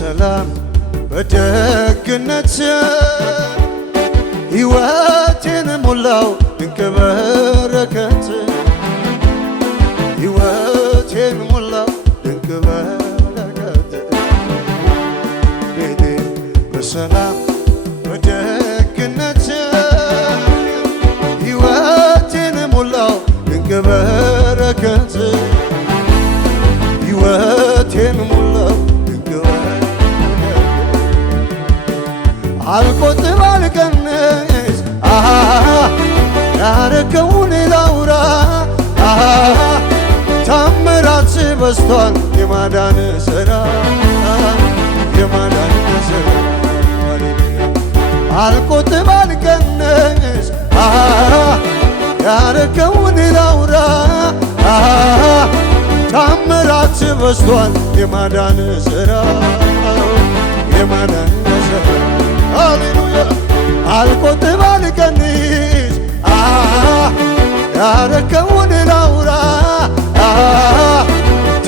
በሰላም በደግነት ሕይወቴን ሞላው ድንቅ በረከት ሕይወቴን ሞላው ድንቅ በረከት ቤቴ በሰላም በደግነት ሕይወቴን ሞላው ድንቅ በረከት ሕይወቴን ሞላው ድንቅ በረከት አልቆጥብ አልቀንስ ያረከውን ላውራ ታምራት በዝቷል የማዳን ሥራ የማዳን ሥራ አልቆጥብ አልቀንስ ያረከውን ላውራ ታምራት በዝቷል የማዳን ሥራ የማዳን ሥራ ሃሌሉያ አልቆጥብ አልቀንስ ያረከውን ላውራ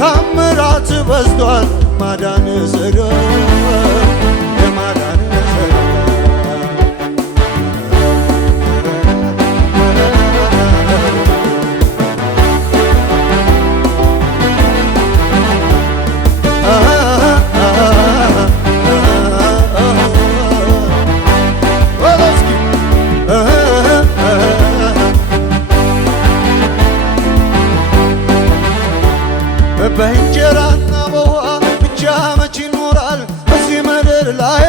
ታምራት በዝቷል ማዳን ሥራ የማዳን ሥራ በእንጀራና በውሃ ብቻ መች ይኖራል በዚህ ምድር ላይ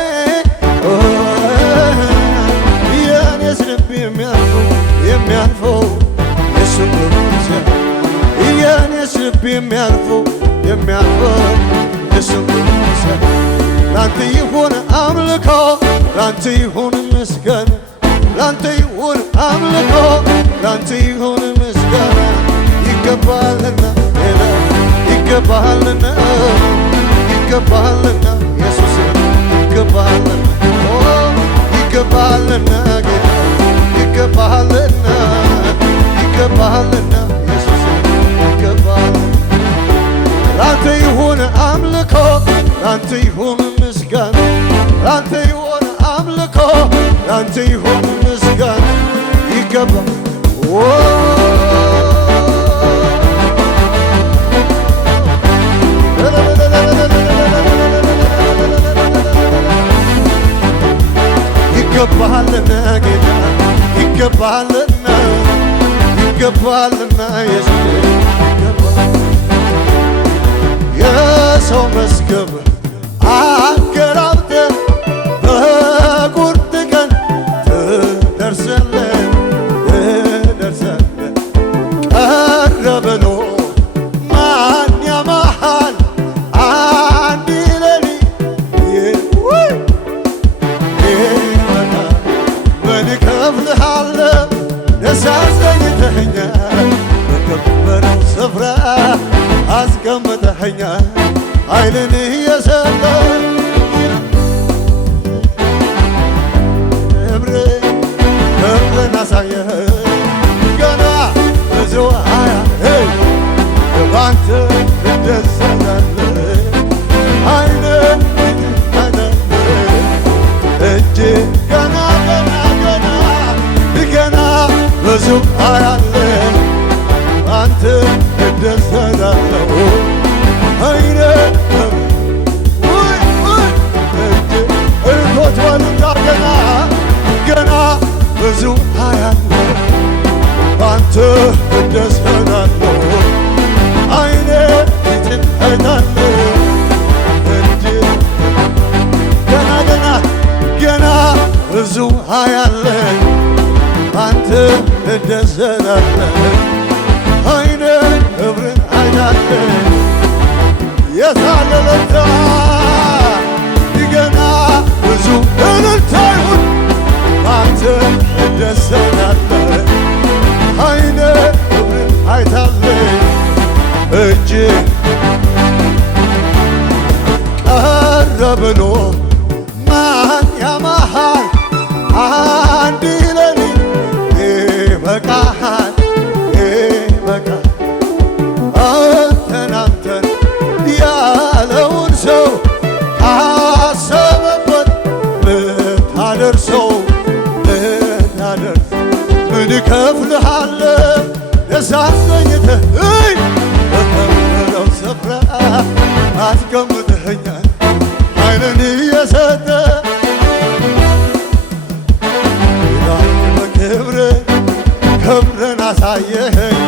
የኔስ ልብ የሚያልፈው የሱ ቅዱስ የኔስ ልብ የሚያልፈው የሱ ቅዱስ ላንተ ይሁን አምልኮ ላንተ ይሁን ምስጋና ላንተ ይሁን አምልኮ ላንተ ይሁን ምስጋና ይገባልና ይገባልና ይገባልና ኢየሱስ ይገባልና ይገባልና ጌታ ይገባልና ይገባልና ኢየሱስ ይገባልና ላንተ ይሁን አምልኮ ላንተ ይሁን ምስጋና ላንተ ይሁን አምልኮ ላንተ ይሁን ምስጋና ይገባ ይገባልና ጌታ ይገባልና ይገባልና ኢየሱስ የሰው መዝገብ አገራብተህ በቁርጥ ቀን ትደርሳለህ ቀረ ብሎ ማን ያማሃል አንድ ሌሊት ምን እከፍልሃለሁ ደስ አሰኝተኸኛል በከበረው ስፍራ አስቀምጠኸኛል ኃይልን እየሰጠ ክብርን አሳየኸኝ ገና ብዙ ባንተ እደሰታለሁ ዓይኔን እጅ ገና ብዙ አያለሁ ባንተ እደሰታለሁ ዓይኔን እርቶቷንና ገና ብዙ አያለሁ ባንተ እደሰታለሁ ዓይኔን ፊትን አይታለሁ እንጂ ገና ብዙ አያለሁ ባንተ እደሰታለሁ ዓይኔን ክብርን አይታለሁ የታለ እልልታ ገና ብዙ እልልታ ይሁን ባንተ እደሰታለሁ ዓይኔን ክብርን አይታለሁ እጅ ቀረ ብሎ ማን ያማሃል አንድ ሌሊት ይበቃሃል አንተን ያለውን ሰው ከፍልሃለሁ ደሳሰኝተህ በከበረው ስፍራ አስቀምጠኸኛል ኃይልን እየሰጠ ክብርን አሳየኸኝ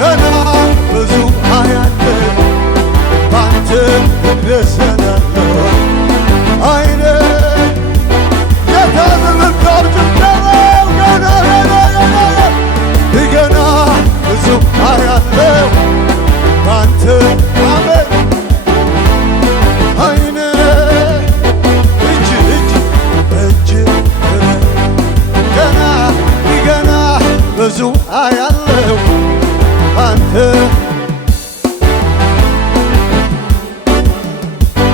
ገና ብዙ አያለሁ ባንተ እደሰታለሁ አይኔ የታመመው ጭንቀው ገና ብዙ አያለሁ ባንተ አሜን አይኔ እጅ ገና ብዙ አያለሁ አንተ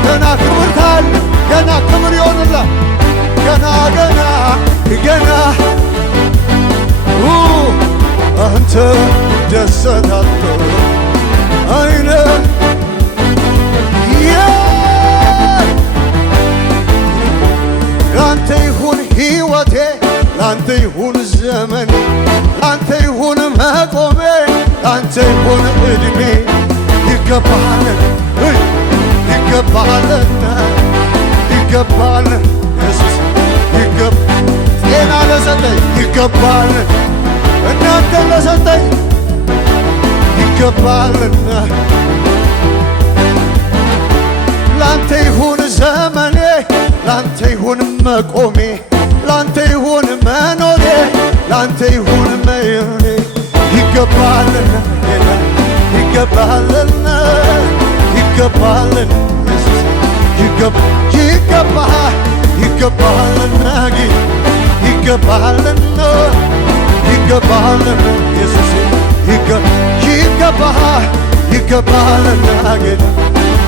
ገና ክብር ታል ገና ክብር ይሆንልህ ገና አንተ ደሰታለሁ አይነ ላንተ ይሁን ሕይወቴ ላንተ ይሁን ዘመኔ ላንተ ይሁን መቆሜ ላንተ ይሁን ዕድሜ ይገባሃልና ኢየሱስ ጤና ለሰጠኝ ይገባሃል እናንተ ለሰጠኝ ይገባሃልና ላንተ ይሁን ዘመኔ ላንተ ይሁን መቆሜ ላንተ ይሁን መኖሬ ላንተ ይሁን መኖሬ ይገባሃልና ይገባሃልና ኢየሱስ ይገባሃልና ይገባሃልና ኢየሱስ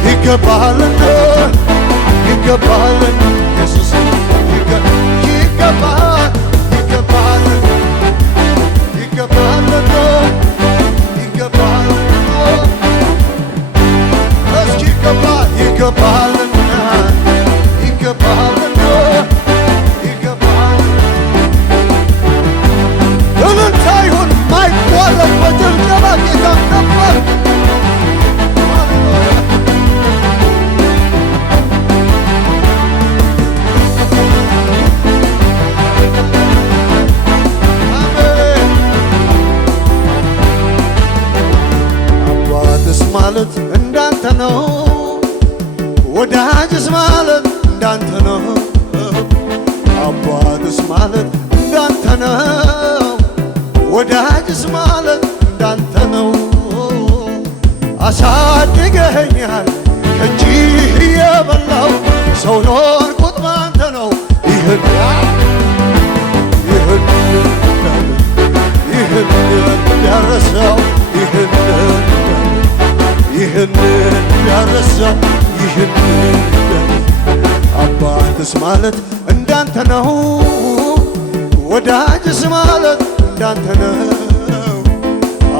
ይገባሃልና ይገባሃልና ኢየሱስ ማለት እንዳንተ ነው ወዳጅስ ማለት እንዳንተ ነው አባትስ ማለት እንዳንተ ነው ወዳጅስ ማለት እንዳንተ ነው አሳድገኸኛል ከእጅህ የበላው ሰው ኖርኩት ባንተ ነው ይህን ያረሳው ይህን ያረሳው አባትስ ማለት እንዳንተ ነው ወዳጅስ ማለት እንዳንተ ነው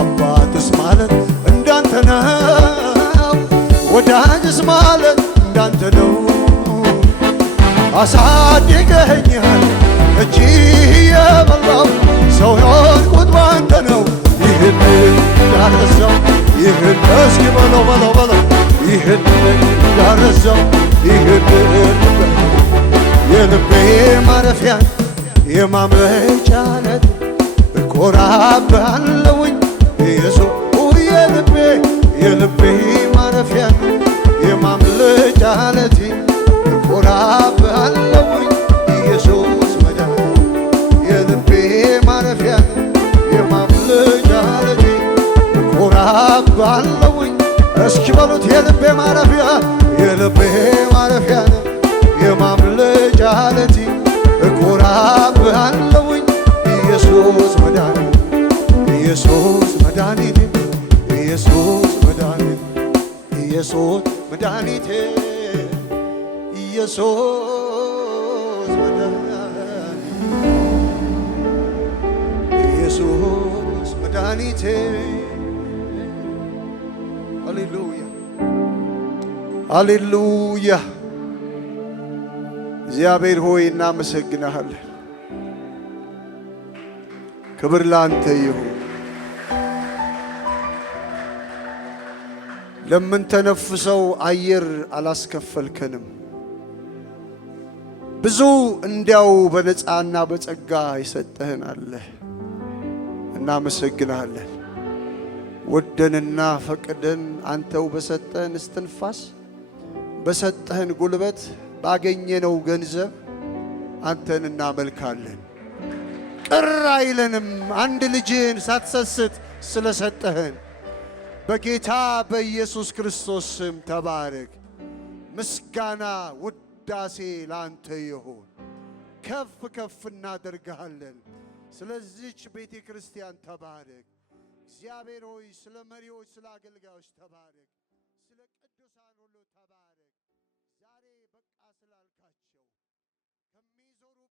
አባትስ ማለት እንዳንተ ነው ወዳጅስ ማለት እንዳንተ ነው አሳድገኸኛል ከእጅህ የበላው ሰው ሆንኩት ባንተ ነው ይህን ያረሳው ይህን እስኪ በለው ይህን ያረሳው ይህን የልቤ ማረፊያ የማምለጫ ዓለት እኮራብሃለሁኝ ኢየሱስ የልቤ ማረፊያ የማምለጫ ዓለቴ እኮራብሃለሁኝ ኢየሱስ መድኃኒቴ የልቤ ማረፊያ የማምለጫ ዓለቴ እኮራብሃለሁኝ እስኪ በሉት የልቤ ማረፊያ የማምለጫ ዓለቴ እኮራብሃለሁኝ ኢየሱስ መድኃኒቴ ኢየሱስ መድኃኒቴ ኢየሱስ መድኃኒቴ ሃሌሉያ ሃሌሉያ እግዚአብሔር ሆይ እናመሰግናለን ክብር ላንተ ይሁን። ለምን ተነፍሰው አየር አላስከፈልከንም? ብዙ እንዲያው በነፃና በጸጋ ይሰጠህን አለ። እናመሰግናለን። ወደንና ፈቅደን አንተው በሰጠህን እስትንፋስ በሰጠህን ጉልበት ባገኘነው ገንዘብ አንተን እናመልካለን። ቅር አይለንም። አንድ ልጅህን ሳትሰስት ስለሰጠህን በጌታ በኢየሱስ ክርስቶስ ስም ተባረክ። ምስጋና ውዳሴ ላንተ ይሁን። ከፍ ከፍ እናደርግሃለን። ስለዚህች ቤተ ክርስቲያን ተባረክ። እግዚአብሔር ሆይ ስለ መሪዎች፣ ስለ አገልጋዮች ተባረክ። ስለ ቅዱሳን ሁሉ ተባረክ። ዛሬ በቃ ስላልካቸው ከሚዞሩ